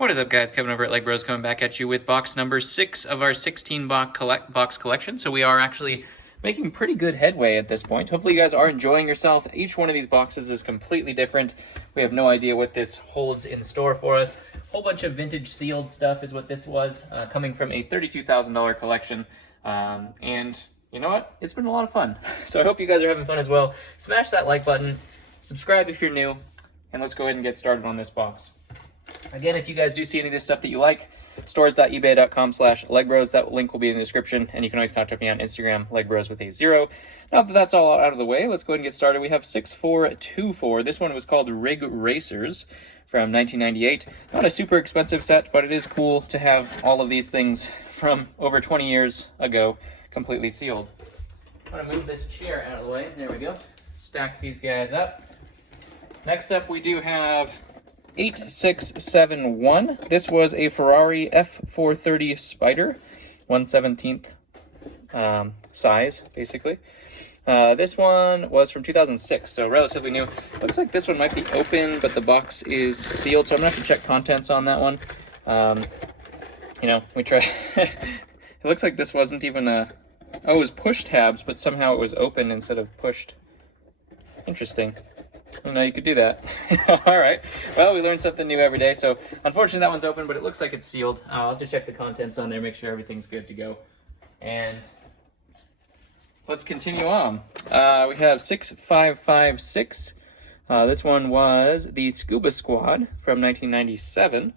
What is up, guys? Kevin over at Leg Bros coming back at you with box number 6 of our 16 box collection. So we are actually making pretty good headway at this point. Hopefully you guys are enjoying yourself. Each one of these boxes is completely different. We have no idea what this holds in store for us. A whole bunch of vintage sealed stuff is what this was, coming from a $32,000 collection. And you know what? It's been a lot of fun. So I hope you guys are having fun as well. Smash that like button, subscribe if you're new, and let's go ahead and get started on this box. Again, if you guys do see any of this stuff that you like, stores.ebay.com/legbros. That link will be in the description, and you can always contact me on Instagram, legbros with a 0. Now that that's all out of the way, let's go ahead and get started. We have 6424. This one was called Rig Racers from 1998. Not a super expensive set, but it is cool to have all of these things from over 20 years ago completely sealed. I'm going to move this chair out of the way. There we go. Stack these guys up. Next up, we do have 8671. This was a Ferrari F430 Spider, 1/17 size, basically. This one was from 2006, so relatively new. Looks like this one might be open, but the box is sealed, so I'm gonna have to check contents on that one. You know, we try. It looks like this wasn't even a. Oh, it was push tabs, but somehow it was open instead of pushed. Interesting. I didn't know you could do that. All right. Well, we learn something new every day. So, unfortunately, that one's open, but it looks like it's sealed. I'll have to check the contents on there, make sure everything's good to go. And let's continue on. We have 6556. This one was the Scuba Squad from 1997.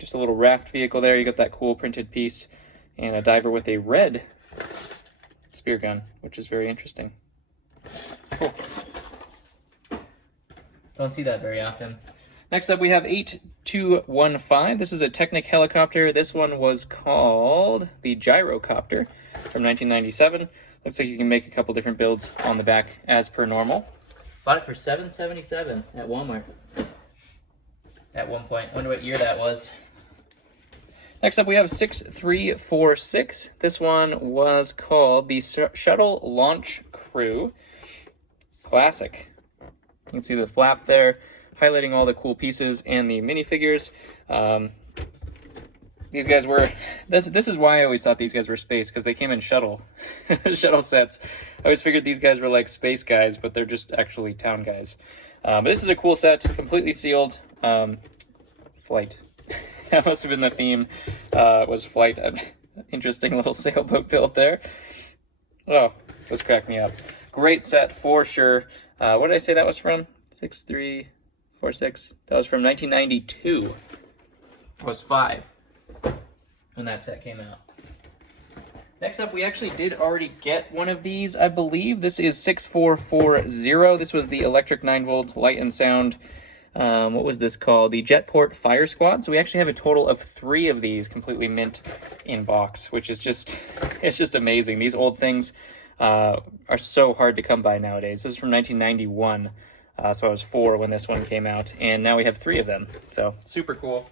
Just a little raft vehicle there. You got that cool printed piece and a diver with a red spear gun, which is very interesting. Cool. Don't see that very often. Next up, we have 8215. This is a Technic helicopter. This one was called the Gyrocopter from 1997. Looks like you can make a couple different builds on the back as per normal. Bought it for $777 at Walmart at one point. Wonder what year that was. Next up, we have 6346. This one was called the Shuttle Launch Crew. Classic. You can see the flap there, highlighting all the cool pieces and the minifigures. These guys were, this is why I always thought these guys were space, because they came in shuttle sets. I always figured these guys were like space guys, but they're just actually town guys. But this is a cool set, completely sealed. Flight. That must have been the theme, was flight. Interesting little sailboat build there. Oh, those cracked me up. Great set for sure. What did I say that was from? 6346. That was from 1992. I was 5 when that set came out. Next up, we actually did already get one of these, I believe. This is 6440. This was the electric 9-volt light and sound. What was this called? The Jetport Fire Squad. So we actually have a total of 3 of these completely mint in box, which is just, it's just amazing. These old things are so hard to come by nowadays. This is from 1991, so I was 4 when this one came out, and now we have 3 of them. So super cool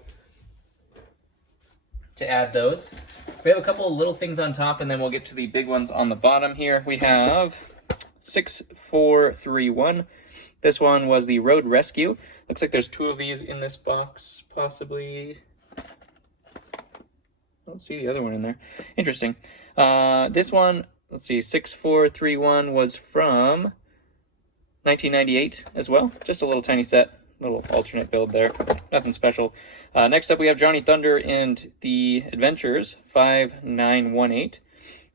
to add those. We have a couple of little things on top, and then we'll get to the big ones on the bottom here. We have 6431. This one was the Road Rescue. Looks like there's 2 of these in this box, possibly. I don't see the other one in there. Interesting. This one, let's see, 6431 was from 1998 as well. Just a little tiny set, little alternate build there. Nothing special. Next up, we have Johnny Thunder and the Adventures 5918.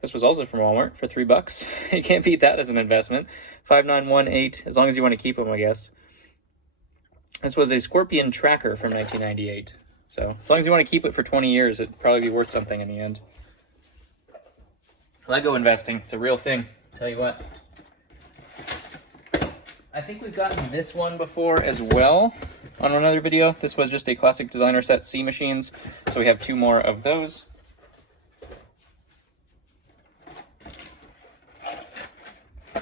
This was also from Walmart for $3. You can't beat that as an investment. 5918, as long as you want to keep them, I guess. This was a Scorpion Tracker from 1998. So as long as you want to keep it for 20 years, it'd probably be worth something in the end. Lego investing, it's a real thing, tell you what. I think we've gotten this one before as well on another video. This was just a classic designer set C machines, so we have 2 more of those.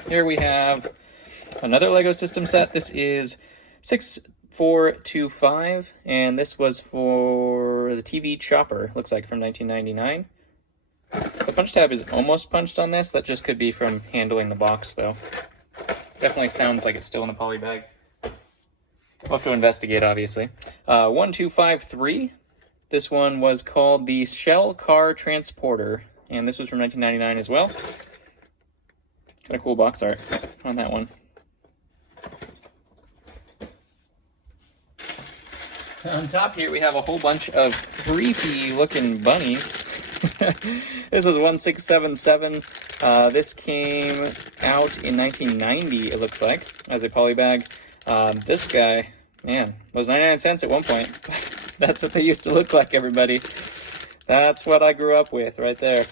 Here we have another Lego system set. This is 6425, and this was for the TV Chopper, looks like from 1999. The punch tab is almost punched on this. That just could be from handling the box, though. Definitely sounds like it's still in the poly bag. We'll have to investigate, obviously. 1253. This one was called the Shell Car Transporter, and this was from 1999 as well. Kind of cool box art on that one. On top here, we have a whole bunch of creepy-looking bunnies. This was 1677. This came out in 1990, it looks like, as a polybag. This guy, man, was 99 cents at one point. That's what they used to look like, everybody. That's what I grew up with right there.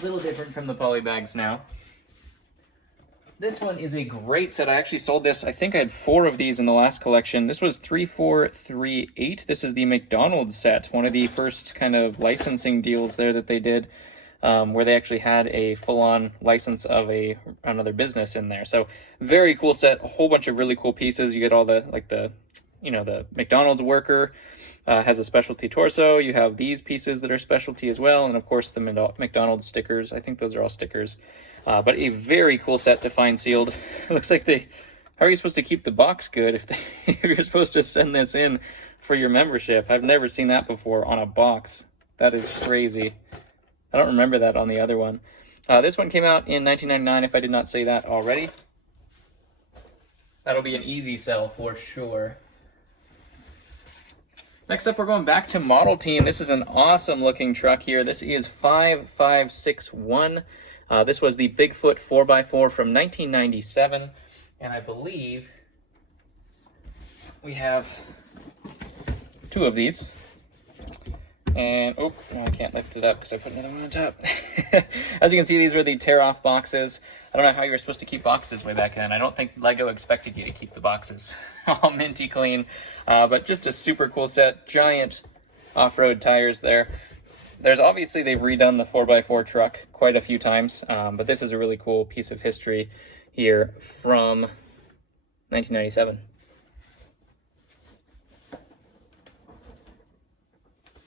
A little different from the polybags now. This one is a great set. I actually sold this. I think I had 4 of these in the last collection. This was 3438. This is the McDonald set, one of the first kind of licensing deals there that they did, where they actually had a full-on license of another business in there. So very cool set. A whole bunch of really cool pieces. You get all the the McDonald's worker has a specialty torso. You have these pieces that are specialty as well, and of course the McDonald's stickers. I think those are all stickers. But a very cool set to find sealed. It looks like how are you supposed to keep the box good if you're supposed to send this in for your membership? I've never seen that before on a box. That is crazy. I don't remember that on the other one. This one came out in 1999, if I did not say that already. That'll be an easy sell for sure. Next up, we're going back to Model Team. This is an awesome looking truck here. This is 5561. This was the Bigfoot 4x4 from 1997, and I believe we have 2 of these. And, oh, I can't lift it up because I put another one on top. As you can see, these were the tear-off boxes. I don't know how you were supposed to keep boxes way back then. I don't think Lego expected you to keep the boxes all minty clean. But just a super cool set. Giant off-road tires there. There's obviously, they've redone the 4x4 truck quite a few times, but this is a really cool piece of history here from 1997.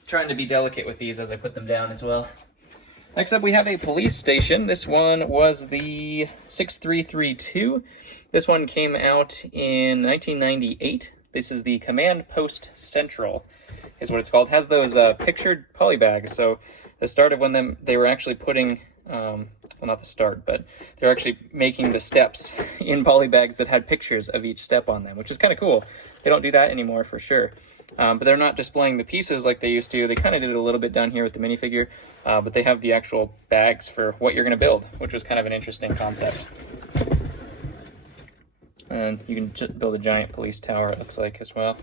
Trying to be delicate with these as I put them down as well. Next up, we have a police station. This one was the 6332. This one came out in 1998. This is the Command Post Central, is what it's called. It has those pictured polybags. So the start of when they were actually putting, well, not the start, but they're actually making the steps in polybags that had pictures of each step on them, which is kind of cool. They don't do that anymore for sure. But they're not displaying the pieces like they used to. They kind of did it a little bit down here with the minifigure, but they have the actual bags for what you're going to build, which was kind of an interesting concept. And you can build a giant police tower, it looks like, as well.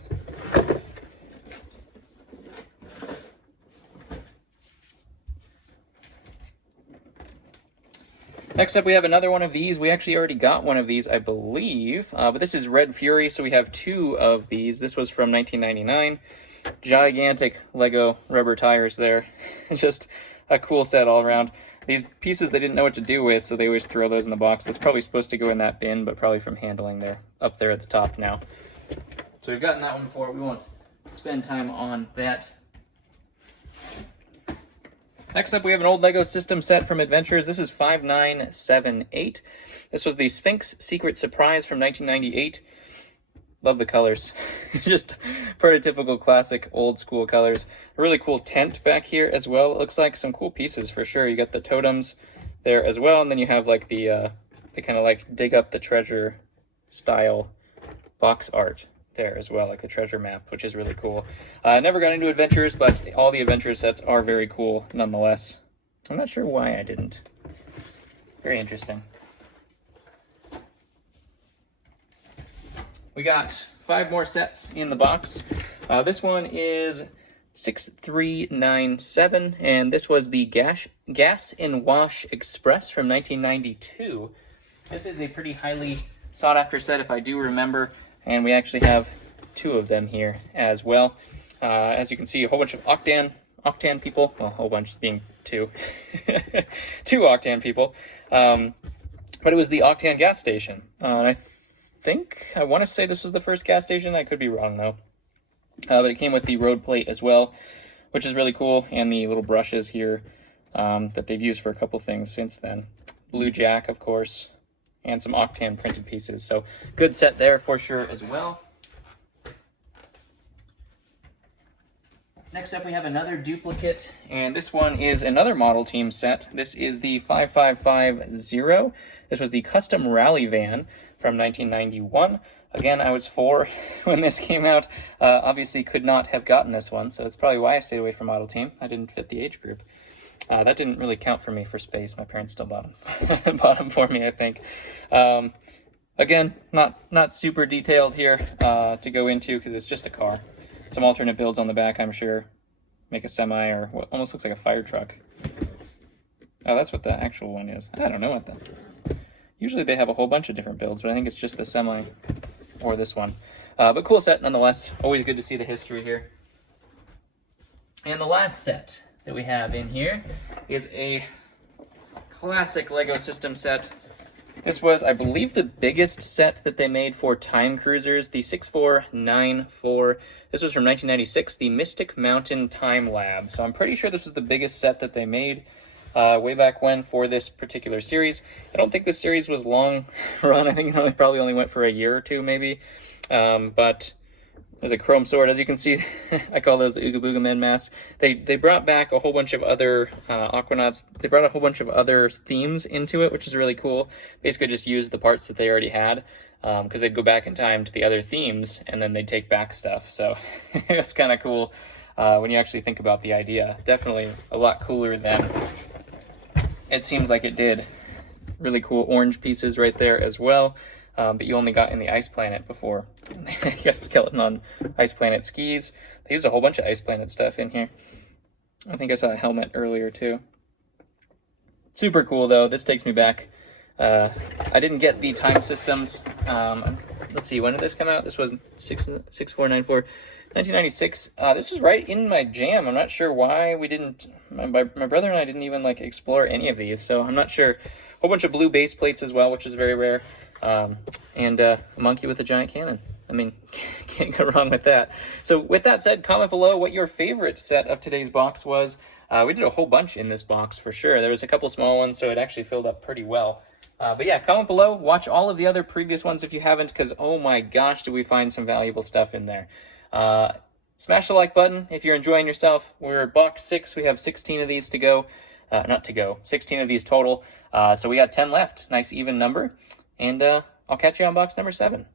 Next up, we have another one of these. We actually already got one of these, I believe, but this is Red Fury, so we have 2 of these. This was from 1999. Gigantic Lego rubber tires there. Just a cool set all around. These pieces they didn't know what to do with, so they always throw those in the box. That's probably supposed to go in that bin, but probably from handling there, up there at the top now. So we've gotten that one before. We won't spend time on that. Next up, we have an old Lego system set from Adventures. This is 5978. This was the Sphinx Secret Surprise from 1998. Love the colors. Just prototypical classic old school colors. A really cool tent back here as well. It looks like some cool pieces for sure. You got the totems there as well, and then you have like the kind of like dig up the treasure style box art there as well, like the treasure map, which is really cool. I never got into Adventures, but all the Adventures sets are very cool nonetheless. I'm not sure why I didn't. Very interesting. We got 5 more sets in the box. This one is 6397, and this was the Gas and Wash Express from 1992. This is a pretty highly sought after set, if I do remember. And we actually have 2 of them here as well. As you can see, a whole bunch of Octan people. Well, a whole bunch being 2. 2 Octan people. But it was the Octan gas station. And I want to say this was the first gas station. I could be wrong, though. But it came with the road plate as well, which is really cool. And the little brushes here that they've used for a couple things since then. Blue Jack, of course. And some Octan printed pieces. So good set there for sure as well. Next up, we have another duplicate, and this one is another model team set. This is the 5550. This was the custom rally van from 1991. Again, I was 4 when this came out. Obviously could not have gotten this one, so that's probably why I stayed away from model team. I didn't fit the age group. That didn't really count for me for space. My parents still bought them, bought them for me, I think. Again, not super detailed here to go into because it's just a car. Some alternate builds on the back, I'm sure. Make a semi or what almost looks like a fire truck. Oh, that's what the actual one is. I don't know what the... Usually they have a whole bunch of different builds, but I think it's just the semi or this one. But cool set nonetheless. Always good to see the history here. And the last set that we have in here is a classic Lego system set. This was, I believe, the biggest set that they made for time cruisers, the 6494. This was from 1996, the Mystic Mountain Time Lab. So I'm pretty sure this was the biggest set that they made way back when for this particular series. I don't think this series was long run. I think it probably only went for a year or two, maybe. But there's a chrome sword. As you can see, I call those the Ooga Booga Men masks. They brought back a whole bunch of other Aquanauts. They brought a whole bunch of other themes into it, which is really cool. Basically just used the parts that they already had, because they'd go back in time to the other themes, and then they'd take back stuff. So it's kind of cool when you actually think about the idea. Definitely a lot cooler than it seems like it did. Really cool orange pieces right there as well. But you only got in the Ice Planet before. You got a skeleton on Ice Planet skis. They used a whole bunch of Ice Planet stuff in here. I think I saw a helmet earlier too. Super cool though. This takes me back. I didn't get the time systems. Let's see, when did this come out? This was 6494. 1996. This was right in my jam. I'm not sure why we didn't... My brother and I didn't even like explore any of these, so I'm not sure. A whole bunch of blue base plates as well, which is very rare. And a monkey with a giant cannon. I mean, can't go wrong with that. So with that said, comment below what your favorite set of today's box was. We did a whole bunch in this box for sure. There was a couple small ones, so it actually filled up pretty well. But yeah, comment below. Watch all of the other previous ones if you haven't, because oh my gosh, do we find some valuable stuff in there. Smash the like button if you're enjoying yourself. We're at box 6. We have 16 of these to go. Not to go. 16 of these total. So we got 10 left. Nice even number. And I'll catch you on box number 7.